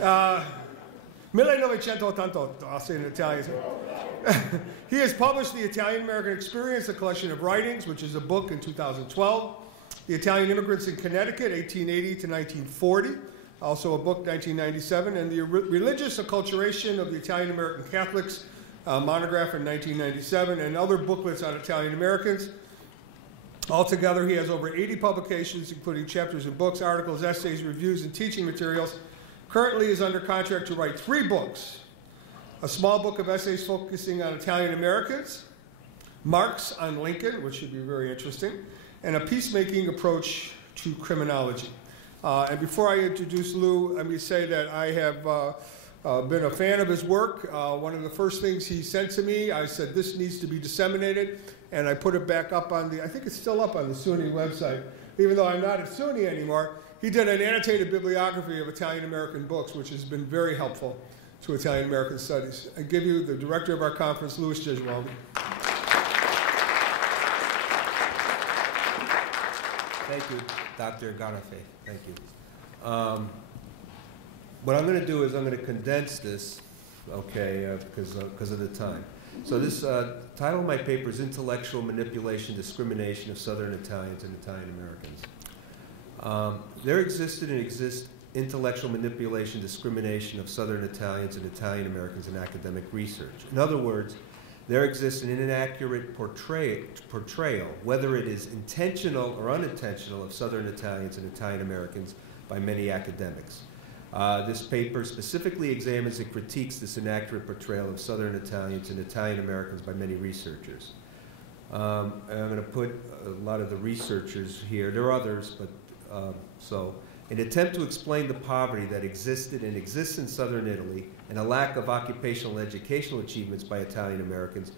1988, I'll say it in Italian. He has published The Italian-American Experience, a collection of writings, which is a book in 2012. The Italian Immigrants in Connecticut, 1880 to 1940, also a book, 1997. And The Religious Acculturation of the Italian-American Catholics, monograph in 1997, and other booklets on Italian-Americans. Altogether, he has over 80 publications, including chapters in books, articles, essays, reviews, and teaching materials. Currently is under contract to write 3 books: a small book of essays focusing on Italian Americans, Marx on Lincoln, which should be very interesting, and a peacemaking approach to criminology. And before I introduce Lou, let me say that I have been a fan of his work. One of the first things he sent to me, I said, this needs to be disseminated, and I put it back up on the, I think it's still up on the SUNY website, even though I'm not at SUNY anymore. He did an annotated bibliography of Italian-American books, which has been very helpful to Italian-American studies. I give you the director of our conference, Louis Gesualdi. Thank you, Dr. Garafe. Thank you. What I'm going to do is I'm going to condense this, okay, because of the time. So this title of my paper is Intellectual Manipulation, Discrimination of Southern Italians and Italian-Americans. There existed and exists intellectual manipulation, discrimination of Southern Italians and Italian-Americans in academic research. In other words, there exists an inaccurate portrayal, whether it is intentional or unintentional, of Southern Italians and Italian-Americans by many academics. This paper specifically examines and critiques this inaccurate portrayal of Southern Italians and Italian-Americans by many researchers. I'm going to put a lot of the researchers here. There are others, but so in an attempt to explain the poverty that existed and exists in southern Italy and a lack of occupational and educational achievements by Italian-Americans,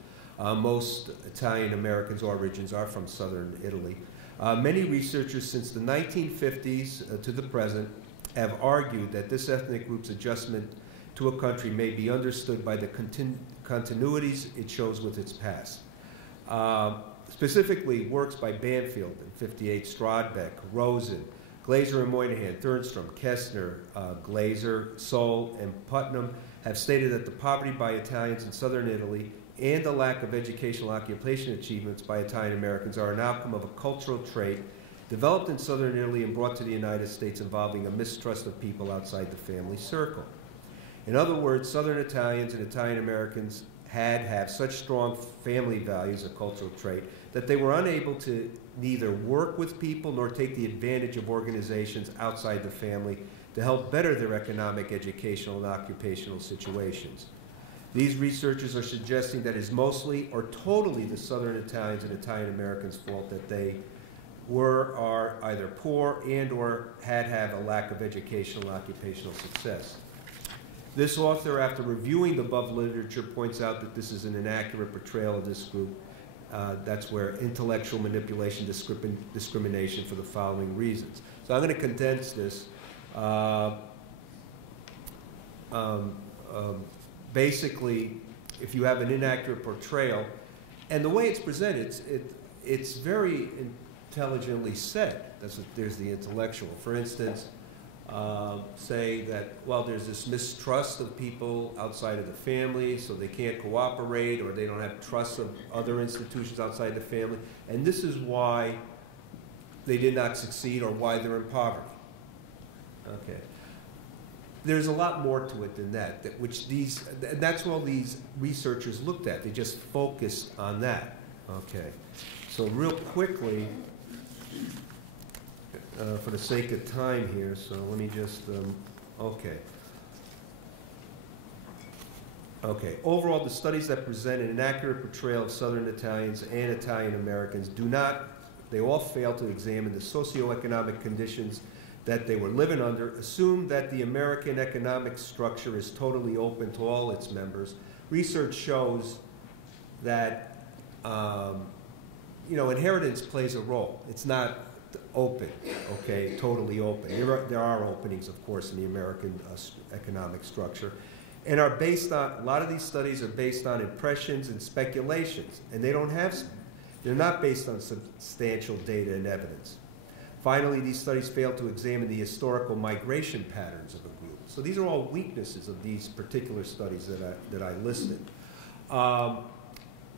most Italian-Americans' origins are from southern Italy. Many researchers since the 1950s to the present have argued that this ethnic group's adjustment to a country may be understood by the continuities it shows with its past. Specifically, works by Banfield in '58, Strodbeck, Rosen, Glazer and Moynihan, Thurnstrom, Kestner, Glazer, Soule, and Putnam have stated that the poverty by Italians in southern Italy and the lack of educational occupation achievements by Italian Americans are an outcome of a cultural trait developed in southern Italy and brought to the United States involving a mistrust of people outside the family circle. In other words, southern Italians and Italian Americans have such strong family values, a cultural trait, that they were unable to neither work with people nor take the advantage of organizations outside the family to help better their economic, educational, and occupational situations. These researchers are suggesting that it's mostly or totally the southern Italians and Italian Americans' fault that they were or are either poor and or have a lack of educational and occupational success. This author, after reviewing the above literature, points out that this is an inaccurate portrayal of this group. That's where intellectual manipulation, discrimination for the following reasons. So I'm going to condense this. Basically, if you have an inaccurate portrayal, and the way it's presented, it's very intelligently said. There's the intellectual. For instance, say that, well, there's this mistrust of people outside of the family, so they can't cooperate, or they don't have trust of other institutions outside the family, and this is why they did not succeed or why they're in poverty. Okay. There's a lot more to it than that, and that's all these researchers looked at. They just focused on that. Okay. So real quickly, for the sake of time here, so let me just, okay. Okay, overall, the studies that present an inaccurate portrayal of Southern Italians and Italian Americans they all fail to examine the socioeconomic conditions that they were living under, assume that the American economic structure is totally open to all its members. Research shows that, inheritance plays a role. It's not open, okay, totally open. There are openings, of course, in the American economic structure, and are based on, a lot of these studies are based on impressions and speculations, and they're not based on substantial data and evidence. Finally, these studies fail to examine the historical migration patterns of a group. So these are all weaknesses of these particular studies that I listed. Now,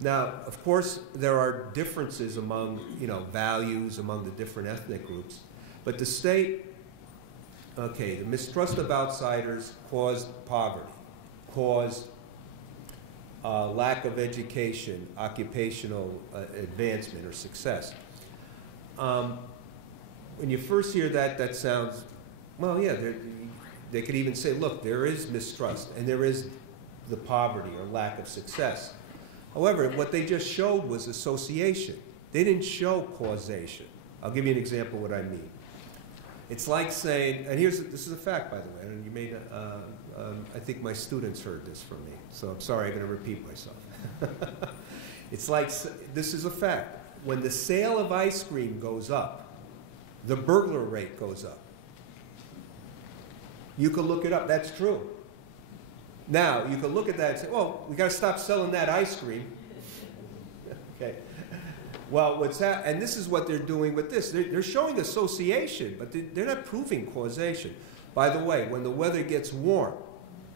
of course, there are differences among, values among the different ethnic groups, but to state, okay, the mistrust of outsiders caused poverty, caused lack of education, occupational advancement or success. When you first hear that, that sounds, well, yeah, they could even say, look, there is mistrust and there is the poverty or lack of success. However, what they just showed was association. They didn't show causation. I'll give you an example of what I mean. It's like saying, and this is a fact, by the way, and you may, I think my students heard this from me, so I'm sorry, I'm going to repeat myself. It's like, this is a fact. When the sale of ice cream goes up, the burglar rate goes up. You can look it up, that's true. Now, you can look at that and say, well, we got to stop selling that ice cream. Okay. Well, and this is what they're doing with this. They're showing association, but they're not proving causation. By the way, when the weather gets warm,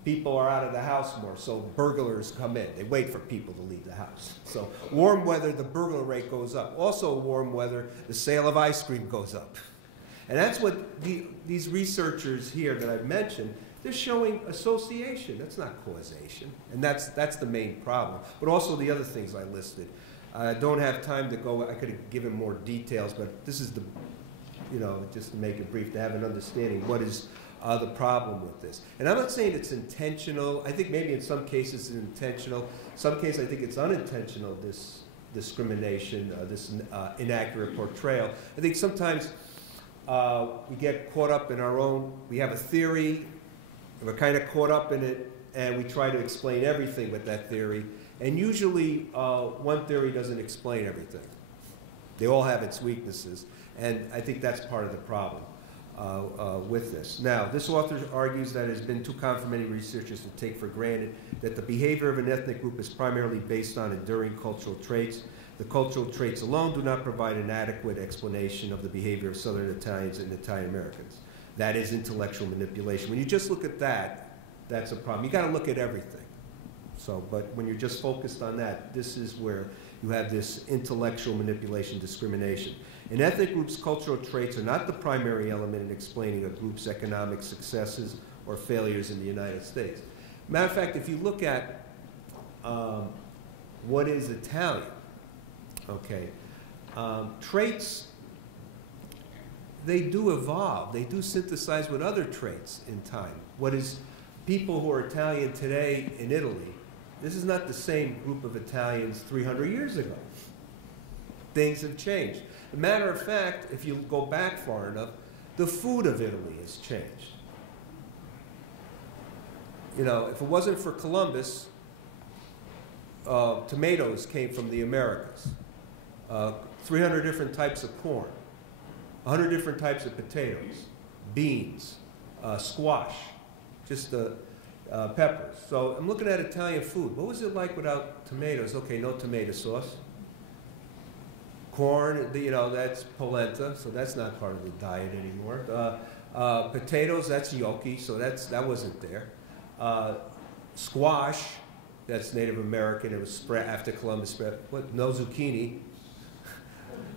people are out of the house more, so burglars come in. They wait for people to leave the house. So warm weather, the burglar rate goes up. Also warm weather, the sale of ice cream goes up. And that's what these researchers here that I've mentioned, they're showing association. That's not causation. And that's the main problem. But also the other things I listed. I don't have time to go. I could have given more details, but this is just to make it brief, to have an understanding what is the problem with this. And I'm not saying it's intentional. I think maybe in some cases it's intentional. Some cases I think it's unintentional, this discrimination, this inaccurate portrayal. I think sometimes we get caught up in we have a theory, and we're kind of caught up in it, and we try to explain everything with that theory. And usually one theory doesn't explain everything. They all have its weaknesses, and I think that's part of the problem with this. Now, this author argues that it has been too common for many researchers to take for granted that the behavior of an ethnic group is primarily based on enduring cultural traits. The cultural traits alone do not provide an adequate explanation of the behavior of Southern Italians and Italian Americans. That is intellectual manipulation. When you just look at that, that's a problem. You got to look at everything. But when you're just focused on that, this is where you have this intellectual manipulation, discrimination. An ethnic group's cultural traits are not the primary element in explaining a group's economic successes or failures in the United States. Matter of fact, if you look at what is Italian, okay, traits, they do evolve. They do synthesize with other traits in time. What is people who are Italian today in Italy, this is not the same group of Italians 300 years ago. Things have changed. As a matter of fact, if you go back far enough, the food of Italy has changed. If it wasn't for Columbus, tomatoes came from the Americas. 300 different types of corn, 100 different types of potatoes, beans, squash, just peppers. So I'm looking at Italian food. What was it like without tomatoes? Okay, no tomato sauce. Corn, that's polenta, so that's not part of the diet anymore. Potatoes, that's gnocchi, so that wasn't there. Squash, that's Native American. It was spread after Columbus spread. No zucchini.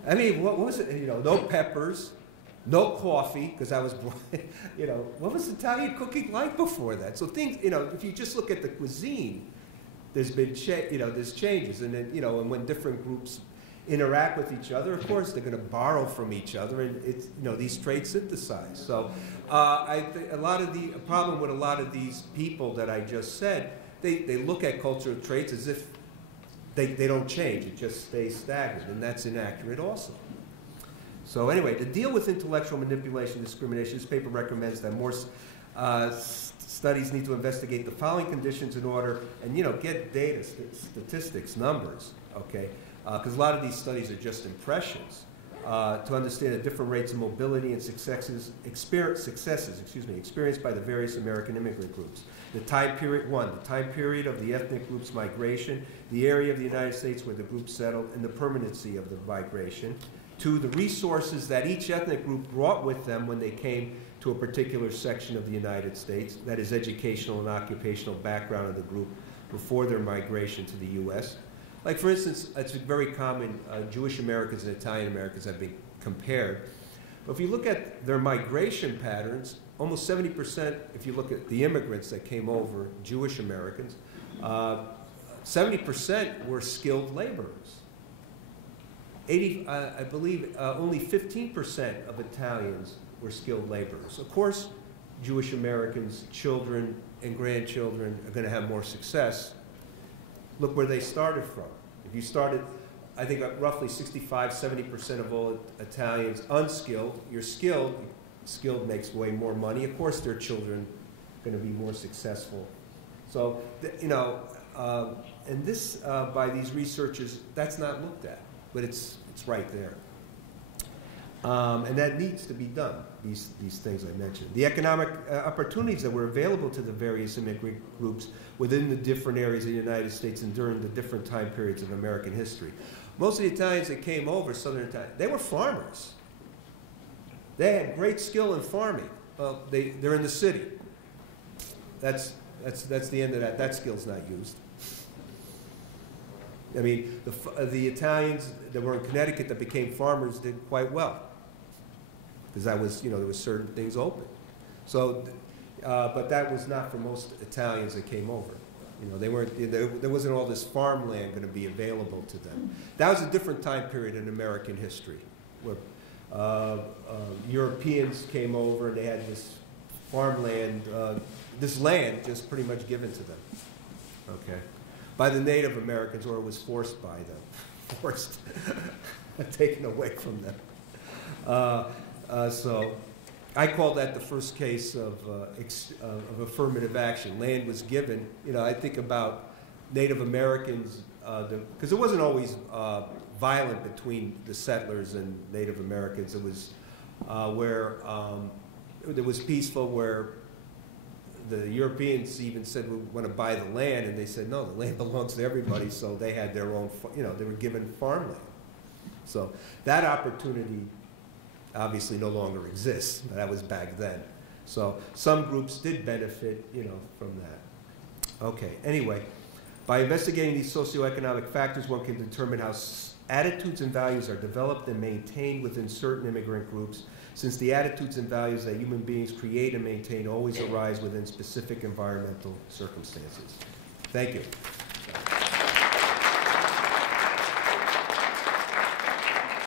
I mean, what was it? No peppers, no coffee, because I was, what was Italian cooking like before that? So things, if you just look at the cuisine, there's been, there's changes, and then, and when different groups interact with each other, of course, they're going to borrow from each other, and it's, these traits synthesize. So I think a problem with a lot of these people that I just said, they look at cultural traits as if they don't change. It just stays stagnant, and that's inaccurate also. So anyway, to deal with intellectual manipulation and discrimination, this paper recommends that more studies need to investigate the following conditions in order, and get data, statistics, numbers, okay? Because a lot of these studies are just impressions, to understand the different rates of mobility and successes experienced by the various American immigrant groups. The time period, the time period of the ethnic group's migration, the area of the United States where the group settled, and the permanency of the migration. 2, the resources that each ethnic group brought with them when they came to a particular section of the United States, that is educational and occupational background of the group before their migration to the U.S. Like, for instance, it's very common, Jewish Americans and Italian Americans have been compared. But if you look at their migration patterns, almost 70%, if you look at the immigrants that came over, Jewish Americans, 70% were skilled laborers. I believe only 15% of Italians were skilled laborers. Of course, Jewish Americans, children and grandchildren are going to have more success. Look where they started from. If you started, I think roughly 65–70% of all Italians unskilled. You're skilled. Skilled makes way more money. Of course, their children are going to be more successful. So, you know, and this, by these researchers, that's not looked at, but it's right there. And that needs to be done, these things I mentioned. The economic opportunities that were available to the various immigrant groups within the different areas of the United States and during the different time periods of American history. Most of the Italians that came over, Southern Italians, they were farmers. They had great skill in farming. Well, they're in the city. That's the end of that. That skill's not used. I mean, the Italians that were in Connecticut that became farmers did quite well, because that was, you know, there were certain things open. So, but that was not for most Italians that came over. You know, they weren't. There wasn't all this farmland going to be available to them. That was a different time period in American history, where Europeans came over and they had this farmland, this land just pretty much given to them. Okay. By the Native Americans, or it was forced by them, forced, taken away from them. So I call that the first case of affirmative action. Land was given. You know, I think about Native Americans, because it wasn't always violent between the settlers and Native Americans. It was where it was peaceful, where the Europeans even said, we want to buy the land, and they said, no, the land belongs to everybody, so they had their own, you know, they were given farmland. So that opportunity obviously no longer exists, but that was back then. So some groups did benefit, you know, from that. Okay, anyway, by investigating these socioeconomic factors, one can determine how attitudes and values are developed and maintained within certain immigrant groups, since the attitudes and values that human beings create and maintain always arise within specific environmental circumstances. Thank you.